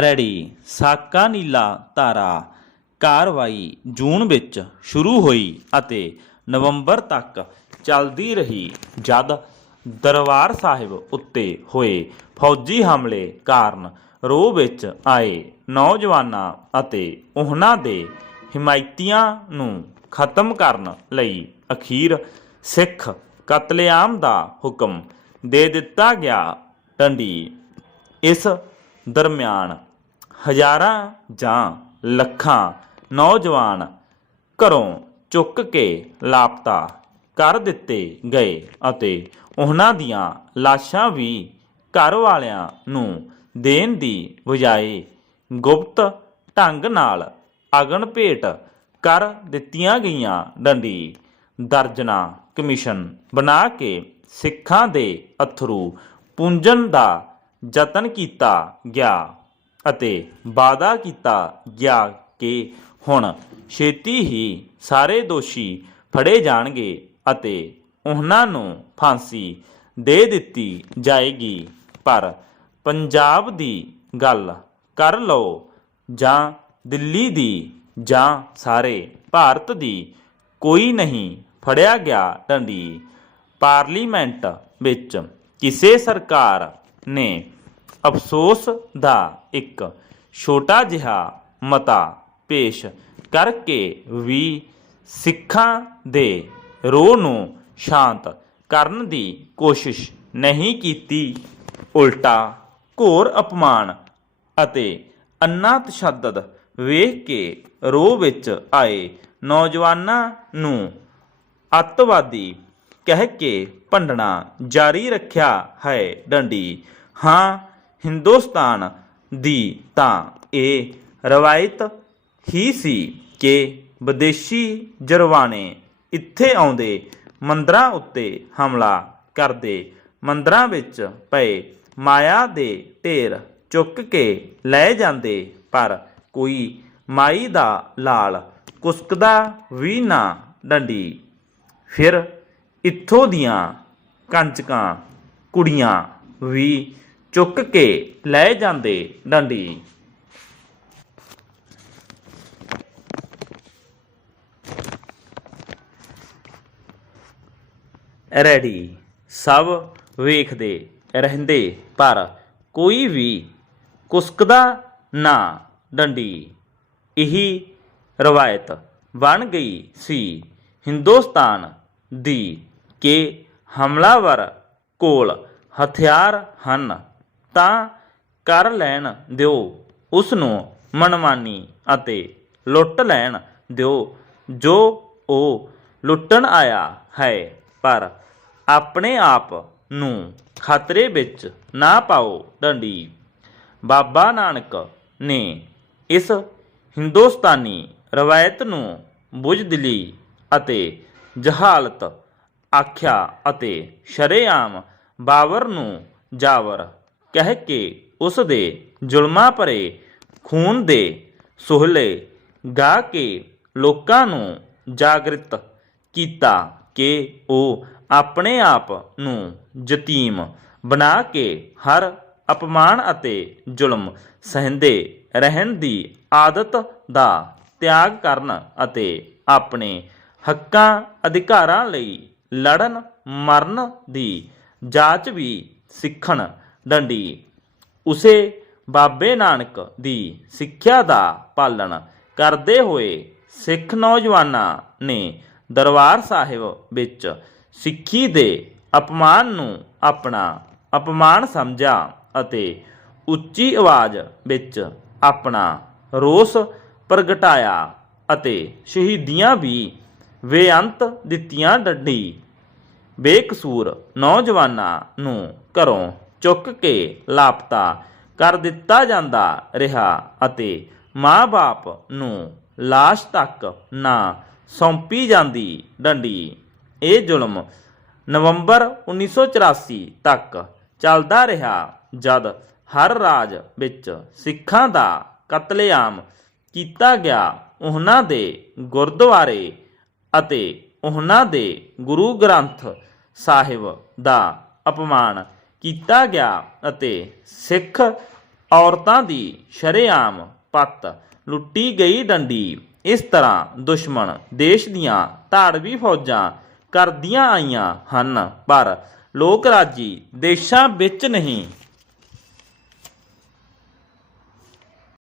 Ready. ਸਾਕਾ ਨੀਲਾ ਤਾਰਾ ਕਾਰਵਾਈ ਜੂਨ ਵਿੱਚ ਸ਼ੁਰੂ ਹੋਈ ਅਤੇ ਨਵੰਬਰ ਤੱਕ ਚੱਲਦੀ ਰਹੀ ਜਦ ਦਰਬਾਰ ਸਾਹਿਬ ਉੱਤੇ ਹੋਏ ਫੌਜੀ ਹਮਲੇ ਕਾਰਨ ਰੋਹ ਵਿੱਚ ਆਏ ਨੌਜਵਾਨਾਂ ਅਤੇ ਉਹਨਾਂ ਦੇ ਹਮਾਇਤੀਆਂ ਨੂੰ ਖਤਮ ਕਰਨ ਲਈ ਅਖੀਰ ਸਿੱਖ ਕਤਲੇਆਮ ਦਾ ਹੁਕਮ ਦੇ ਦਿੱਤਾ ਗਿਆ। ਟੰਡੀ ਇਸ ਦਰਮਿਆਨ ਹਜ਼ਾਰਾਂ ਜਾਂ ਲੱਖਾਂ ਨੌਜਵਾਨ ਘਰੋਂ ਚੁੱਕ ਕੇ ਲਾਪਤਾ ਕਰ ਦਿੱਤੇ ਗਏ ਅਤੇ ਉਹਨਾਂ ਦੀਆਂ ਲਾਸ਼ਾਂ ਵੀ ਘਰ ਵਾਲਿਆਂ ਨੂੰ ਦੇਣ ਦੀ ਬਜਾਏ ਗੁਪਤ ਢੰਗ ਨਾਲ ਅਗਨ ਭੇਟ ਕਰ ਦਿੱਤੀਆਂ ਗਈਆਂ। ਡੰਡੀ ਦਰਜਨਾ ਕਮਿਸ਼ਨ ਬਣਾ ਕੇ ਸਿੱਖਾਂ ਦੇ ਅਥਰੂ ਪੂੰਝਣ ਦਾ ਯਤਨ ਕੀਤਾ ਗਿਆ। ਅਤੇ ਵਾਅਦਾ ਕੀਤਾ ਗਿਆ ਕਿ ਹੁਣ ਛੇਤੀ ਹੀ ਸਾਰੇ ਦੋਸ਼ੀ ਫੜੇ ਜਾਣਗੇ ਅਤੇ ਉਹਨਾਂ ਨੂੰ ਫਾਂਸੀ ਦੇ ਦਿੱਤੀ ਜਾਏਗੀ। ਪਰ ਪੰਜਾਬ ਦੀ ਗੱਲ ਕਰ ਲਓ ਜਾਂ ਦਿੱਲੀ ਦੀ ਜਾਂ ਸਾਰੇ ਭਾਰਤ ਦੀ ਕੋਈ ਨਹੀਂ ਫੜਿਆ ਗਿਆ ਡੰਡੀ। ਪਾਰਲੀਮੈਂਟ ਵਿੱਚ ਕਿਸੇ ਸਰਕਾਰ ਨੇ ਅਫਸੋਸ ਦਾ ਇੱਕ ਛੋਟਾ ਜਿਹਾ ਮਤਾ ਪੇਸ਼ ਕਰਕੇ ਵੀ ਸਿੱਖਾਂ ਦੇ ਰੋਹ ਨੂੰ ਸ਼ਾਂਤ ਕਰਨ ਦੀ ਕੋਸ਼ਿਸ਼ ਨਹੀਂ ਕੀਤੀ। ਉਲਟਾ ਘੋਰ ਅਪਮਾਨ ਅਤੇ ਅੰਨਾ ਤਸ਼ੱਦਦ ਵੇਖ ਕੇ ਰੋਹ ਵਿੱਚ ਆਏ ਨੌਜਵਾਨਾਂ ਨੂੰ ਅੱਤਵਾਦੀ ਕਹਿ ਕੇ ਭੰਡਣਾ ਜਾਰੀ ਰੱਖਿਆ ਹੈ ਡੰਡੀ। ਹਾਂ ਹਿੰਦੁਸਤਾਨ ਦੀ ਤਾਂ ਇਹ ਰਵਾਇਤ ਹੀ ਸੀ ਕਿ ਵਿਦੇਸ਼ੀ ਜਰਵਾਣੇ ਇੱਥੇ ਆਉਂਦੇ ਮੰਦਰਾਂ ਉੱਤੇ ਹਮਲਾ ਕਰਦੇ ਮੰਦਰਾਂ ਵਿੱਚ ਪਏ ਮਾਇਆ ਦੇ ਢੇਰ ਚੁੱਕ ਕੇ ਲੈ ਜਾਂਦੇ, ਪਰ ਕੋਈ ਮਾਈ ਦਾ ਲਾਲ ਕੁਸਕਦਾ ਵੀ ਨਾ ਡੰਡੀ। ਫਿਰ ਇੱਥੋਂ ਦੀਆਂ ਕੰਚਕਾਂ, ਕੁੜੀਆਂ ਵੀ ਚੁੱਕ ਕੇ ਲੈ ਜਾਂਦੇ ਡੰਡੀ। ਰੈਡੀ। ਸਭ ਵੇਖਦੇ ਰਹਿੰਦੇ, ਪਰ ਕੋਈ ਵੀ ਕੁਸਕਦਾ ਨਾ ਡੰਡੀ। ਇਹੀ ਰਵਾਇਤ ਬਣ ਗਈ ਸੀ ਹਿੰਦੁਸਤਾਨ ਦੀ ਕਿ ਹਮਲਾਵਰ ਕੋਲ ਹਥਿਆਰ ਹਨ। ਤਾਂ ਕਰ ਲੈਣ ਦਿਓ। ਉਸ ਨੂੰ ਮਨਮਾਨੀ ਅਤੇ ਲੁੱਟ ਲੈਣ ਦਿਓ। ਜੋ ਉਹ ਲੁੱਟਣ ਆਇਆ ਹੈ, ਪਰ ਆਪਣੇ ਆਪ ਨੂੰ ਖਤਰੇ ਵਿੱਚ ਨਾ ਪਾਓ ਡੰਡੀ। ਬਾਬਾ ਨਾਨਕ ਨੇ ਇਸ ਹਿੰਦੁਸਤਾਨੀ ਰਵਾਇਤ ਨੂੰ ਬੁਝਦਿਲੀ ਅਤੇ ਜਹਾਲਤ ਆਖਿਆ ਅਤੇ ਸ਼ਰੇਆਮ ਬਾਵਰ ਨੂੰ ਜਾਵਰ ਕਹਿ ਕੇ ਉਸ ਦੇ ਜ਼ੁਲਮਾਂ ਭਰੇ ਖੂਨ ਦੇ ਸੁਹਲੇ ਗਾ ਕੇ ਲੋਕਾਂ ਨੂੰ ਜਾਗਰਿਤ ਕੀਤਾ ਕਿ ਉਹ ਆਪਣੇ ਆਪ ਨੂੰ ਯਤੀਮ ਬਣਾ ਕੇ ਹਰ ਅਪਮਾਨ ਅਤੇ ਜ਼ੁਲਮ ਸਹਿੰਦੇ ਰਹਿਣ ਦੀ ਆਦਤ ਦਾ ਤਿਆਗ ਕਰਨ ਅਤੇ ਆਪਣੇ ਹੱਕਾਂ ਅਧਿਕਾਰਾਂ ਲਈ ਲੜਨ ਮਰਨ ਦੀ ਜਾਂਚ ਵੀ ਸਿੱਖਣ ਡੰਡੀ। ਉਸੇ ਬਾਬੇ ਨਾਨਕ ਦੀ ਸਿੱਖਿਆ ਦਾ ਪਾਲਣ ਕਰਦੇ ਹੋਏ ਸਿੱਖ ਨੌਜਵਾਨਾਂ ਨੇ ਦਰਬਾਰ ਸਾਹਿਬ ਵਿੱਚ ਸਿੱਖੀ ਦੇ ਅਪਮਾਨ ਨੂੰ ਆਪਣਾ ਅਪਮਾਨ ਸਮਝਿਆ ਅਤੇ ਉੱਚੀ ਆਵਾਜ਼ ਵਿੱਚ ਆਪਣਾ ਰੋਸ ਪ੍ਰਗਟਾਇਆ ਅਤੇ ਸ਼ਹੀਦੀਆਂ ਵੀ ਬੇਅੰਤ ਦਿੱਤੀਆਂ ਡੱਡੀ। ਬੇਕਸੂਰ ਨੌਜਵਾਨਾਂ ਨੂੰ ਘਰੋਂ ਚੁੱਕ ਕੇ ਲਾਪਤਾ ਕਰ ਦਿੱਤਾ ਜਾਂਦਾ ਰਿਹਾ ਅਤੇ ਮਾਂ-ਬਾਪ ਨੂੰ ਲਾਸ਼ ਤੱਕ ਨਾ ਸੌਂਪੀ ਜਾਂਦੀ ਡੰਡੀ। ਇਹ ਜ਼ੁਲਮ ਨਵੰਬਰ 1984 ਤੱਕ ਚੱਲਦਾ ਰਿਹਾ ਜਦ ਹਰ ਰਾਜ ਵਿੱਚ ਸਿੱਖਾਂ ਦਾ ਕਤਲੇਆਮ ਕੀਤਾ ਗਿਆ। ਉਹਨਾਂ ਦੇ ਗੁਰਦੁਆਰੇ ਅਤੇ ਉਹਨਾਂ ਦੇ ਗੁਰੂ ਗ੍ਰੰਥ ਸਾਹਿਬ ਦਾ ਅਪਮਾਨ ਕੀਤਾ ਗਿਆ ਅਤੇ ਸਿੱਖ ਔਰਤਾਂ ਦੀ ਸ਼ਰੇਆਮ ਪੱਤ ਲੁੱਟੀ ਗਈ ਡੰਡੀ। ਇਸ ਤਰ੍ਹਾਂ ਦੁਸ਼ਮਣ ਦੇਸ਼ ਦੀਆਂ ਧਾੜਵੀ ਫੌਜਾਂ ਕਰਦੀਆਂ ਆਈਆਂ ਹਨ, ਪਰ ਲੋਕ ਰਾਜੀ ਦੇਸ਼ਾਂ ਵਿੱਚ ਨਹੀਂ।